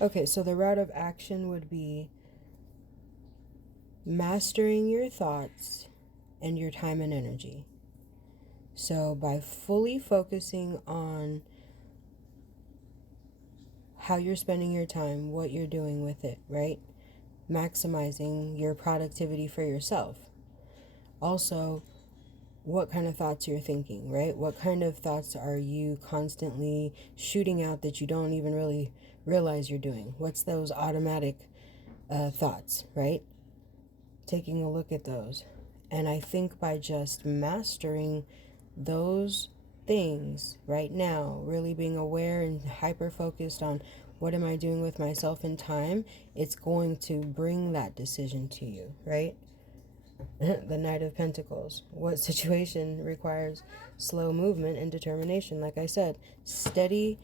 Okay, so the route of action would be mastering your thoughts and your time and energy. So by fully focusing on how you're spending your time, what you're doing with it, right? Maximizing your productivity for yourself. Also, what kind of thoughts you're thinking, right? What kind of thoughts are you constantly shooting out that you don't even really realize you're doing? What's those automatic thoughts, right? Taking a look at those. And I think by just mastering those things right now, really being aware and hyper focused on what am I doing with myself in time, it's going to bring that decision to you, right? The Knight of Pentacles. What situation requires slow movement and determination? Like I said, steady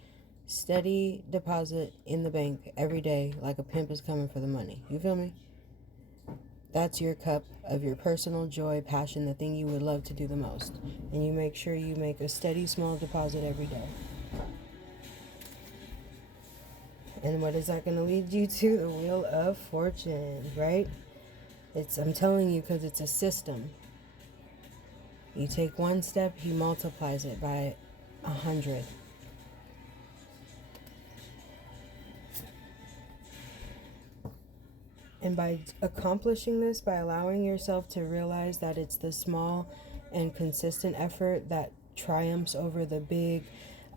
deposit in the bank every day, like a pimp is coming for the money. You feel me? That's your cup of your personal joy, passion, the thing you would love to do the most. And you make sure you make a steady, small deposit every day. And what is that going to lead you to? The Wheel of Fortune, right? I'm telling you, because it's a system. You take one step, he multiplies it by 100. And by accomplishing this, by allowing yourself to realize that it's the small and consistent effort that triumphs over the big,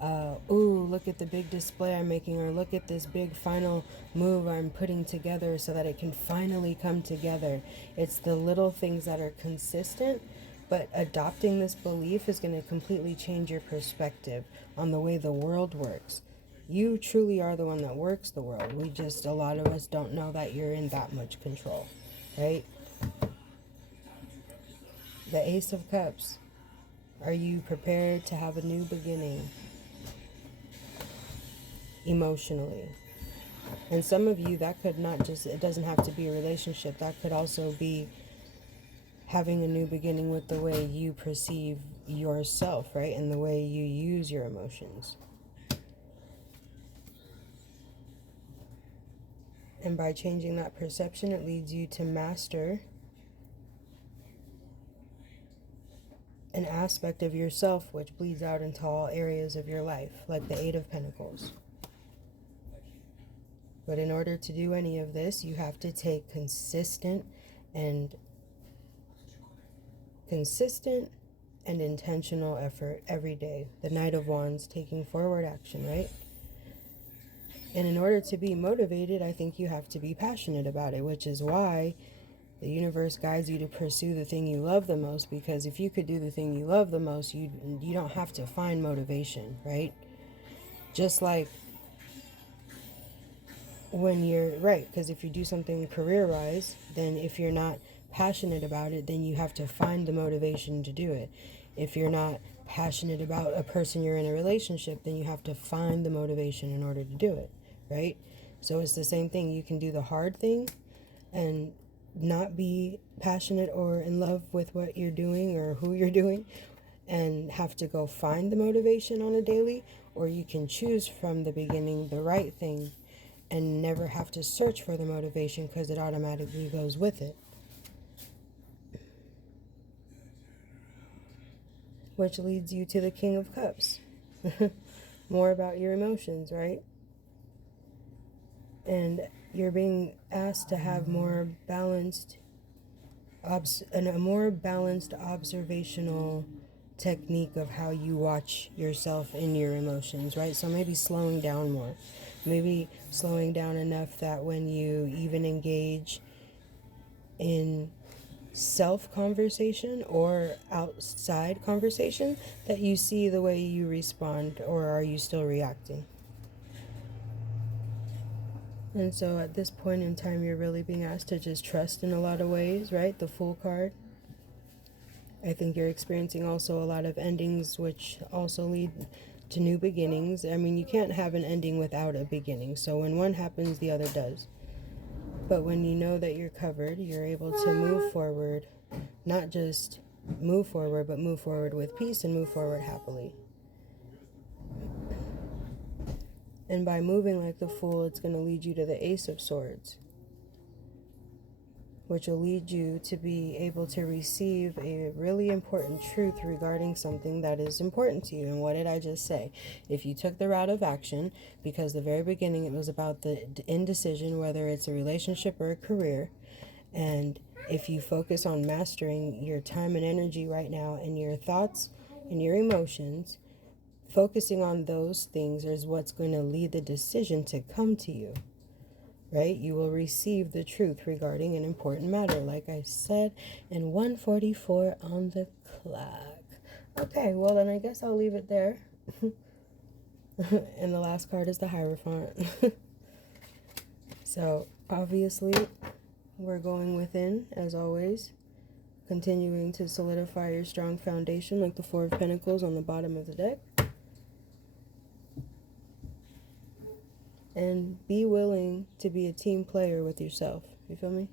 ooh, look at the big display I'm making, or look at this big final move I'm putting together so that it can finally come together. It's the little things that are consistent, but adopting this belief is going to completely change your perspective on the way the world works. You truly are the one that works the world. A lot of us don't know that you're in that much control, right? The Ace of Cups. Are you prepared to have a new beginning emotionally? And some of you, that could not just, it doesn't have to be a relationship. That could also be having a new beginning with the way you perceive yourself, right? And the way you use your emotions. And by changing that perception, it leads you to master an aspect of yourself which bleeds out into all areas of your life, like the Eight of Pentacles. But in order to do any of this, you have to take and consistent and intentional effort every day. The Knight of Wands, taking forward action, right? And in order to be motivated, I think you have to be passionate about it, which is why the universe guides you to pursue the thing you love the most, because if you could do the thing you love the most, you don't have to find motivation, right? Just like when you're right, because if you do something career-wise, then if you're not passionate about it, then you have to find the motivation to do it. If you're not passionate about a person you're in a relationship, then you have to find the motivation in order to do it, right? So it's the same thing. You can do the hard thing and not be passionate or in love with what you're doing or who you're doing and have to go find the motivation on a daily, or you can choose from the beginning the right thing and never have to search for the motivation because it automatically goes with it. Which leads you to the King of Cups. More about your emotions, right? And you're being asked to have more balanced and a more balanced observational technique of how you watch yourself in your emotions, right? So maybe slowing down more. Maybe slowing down enough that when you even engage in self conversation or outside conversation, that you see the way you respond, or are you still reacting? And so at this point in time, you're really being asked to just trust in a lot of ways, right? The Fool card. I think you're experiencing also a lot of endings, which also lead to new beginnings. I mean, you can't have an ending without a beginning. So when one happens, the other does. But when you know that you're covered, you're able to move forward, not just move forward, but move forward with peace and move forward happily. And by moving like the Fool, it's going to lead you to the Ace of Swords, which will lead you to be able to receive a really important truth regarding something that is important to you. And what did I just say? If you took the route of action, because the very beginning it was about the indecision, whether it's a relationship or a career, and if you focus on mastering your time and energy right now and your thoughts and your emotions, focusing on those things is what's going to lead the decision to come to you, right? You will receive the truth regarding an important matter, like I said, and 144 on the clock. Okay, well, then I guess I'll leave it there. And the last card is the Hierophant. So, obviously, we're going within, as always, continuing to solidify your strong foundation, like the Four of Pentacles on the bottom of the deck. And be willing to be a team player with yourself. You feel me?